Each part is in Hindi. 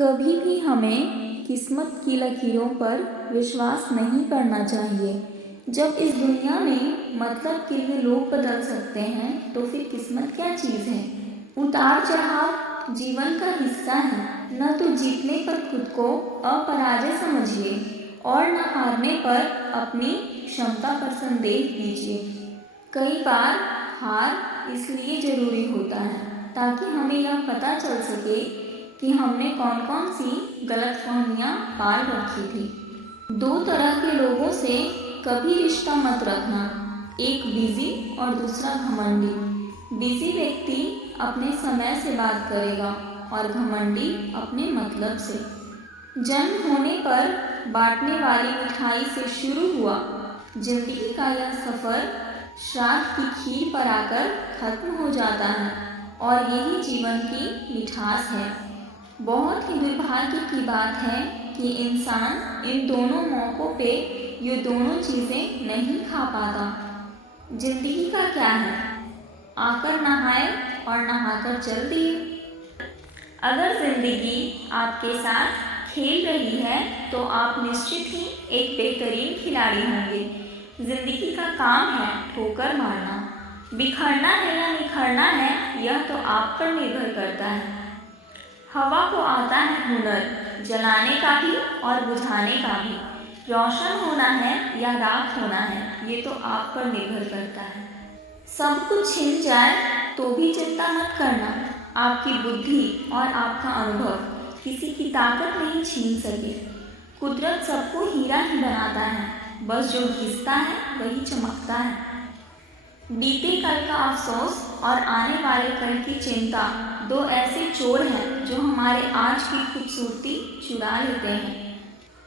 कभी भी हमें किस्मत की लकीरों पर विश्वास नहीं करना चाहिए। जब इस दुनिया में मतलब के लिए लोग बदल सकते हैं तो फिर किस्मत क्या चीज़ है। उतार चढ़ाव जीवन का हिस्सा है। न तो जीतने पर खुद को अपराजय समझिए और न हारने पर अपनी क्षमता पर संदेह कीजिए। कई बार हार इसलिए ज़रूरी होता है ताकि हमें यह पता चल सके कि हमने कौन कौन सी गलतफहमियां पाल रखी थी। दो तरह के लोगों से कभी रिश्ता मत रखना, एक बिजी और दूसरा घमंडी। बिजी व्यक्ति अपने समय से बात करेगा और घमंडी अपने मतलब से। जन्म होने पर बांटने वाली मिठाई से शुरू हुआ जिंदगी का यह सफ़र श्राद्ध की खीर पर आकर खत्म हो जाता है और यही जीवन की मिठास है। बहुत ही दुर्भाग्य की बात है कि इंसान इन दोनों मौक़ों पे ये दोनों चीज़ें नहीं खा पाता। जिंदगी का क्या है, आकर नहाए और नहाकर चल दिए। अगर जिंदगी आपके साथ खेल रही है तो आप निश्चित ही एक बेहतरीन खिलाड़ी होंगे। जिंदगी का काम है ठोकर मारना। बिखरना है या निखरना है यह तो आप पर निर्भर करता है। हवा को आता है हुनर जलाने का भी और बुझाने का भी। रोशन होना है या राख होना है ये तो आप पर निर्भर करता है। सब कुछ छिन जाए तो भी चिंता मत करना। आपकी बुद्धि और आपका अनुभव किसी की ताकत नहीं छीन सके। कुदरत सबको हीरा ही बनाता है, बस जो घिसता है वही चमकता है। बीते कल का अफसोस और आने वाले कल की चिंता दो ऐसे चोर हैं जो हमारे आज की खूबसूरती चुरा लेते हैं।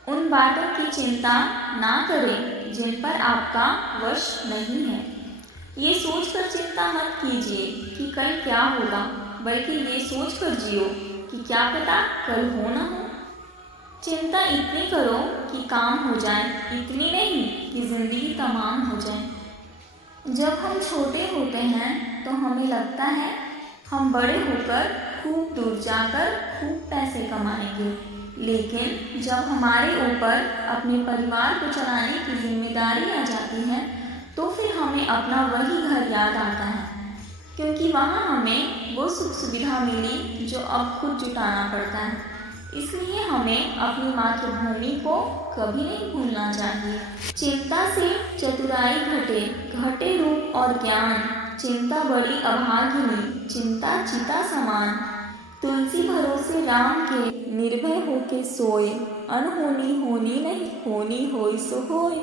उन बातों की चिंता ना करें जिन पर आपका वश नहीं है। ये सोचकर चिंता मत कीजिए कि कल क्या होगा, बल्कि ये सोचकर जियो कि क्या पता कल हो ना हो। चिंता इतनी करो कि काम हो जाए, इतनी नहीं कि जिंदगी तमाम हो जाए। जब हम छोटे होते हैं तो हमें लगता है हम बड़े होकर खूब दूर जाकर खूब पैसे कमाएंगे, लेकिन जब हमारे ऊपर अपने परिवार को चलाने की जिम्मेदारी आ जाती है तो फिर हमें अपना वही घर याद आता है, क्योंकि वहाँ हमें वो सुख सुविधा मिली जो अब खुद जुटाना पड़ता है। इसलिए हमें अपनी मातृभूमि को कभी नहीं भूलना चाहिए। चिंता से चतुराई घटे, घटे रूप और ज्ञान। चिंता बड़ी अभागिनी, चिंता चिता समान। तुलसी भरोसे राम के, निर्भय होके सोए। अनहोनी होनी नहीं, होनी होई सो होए।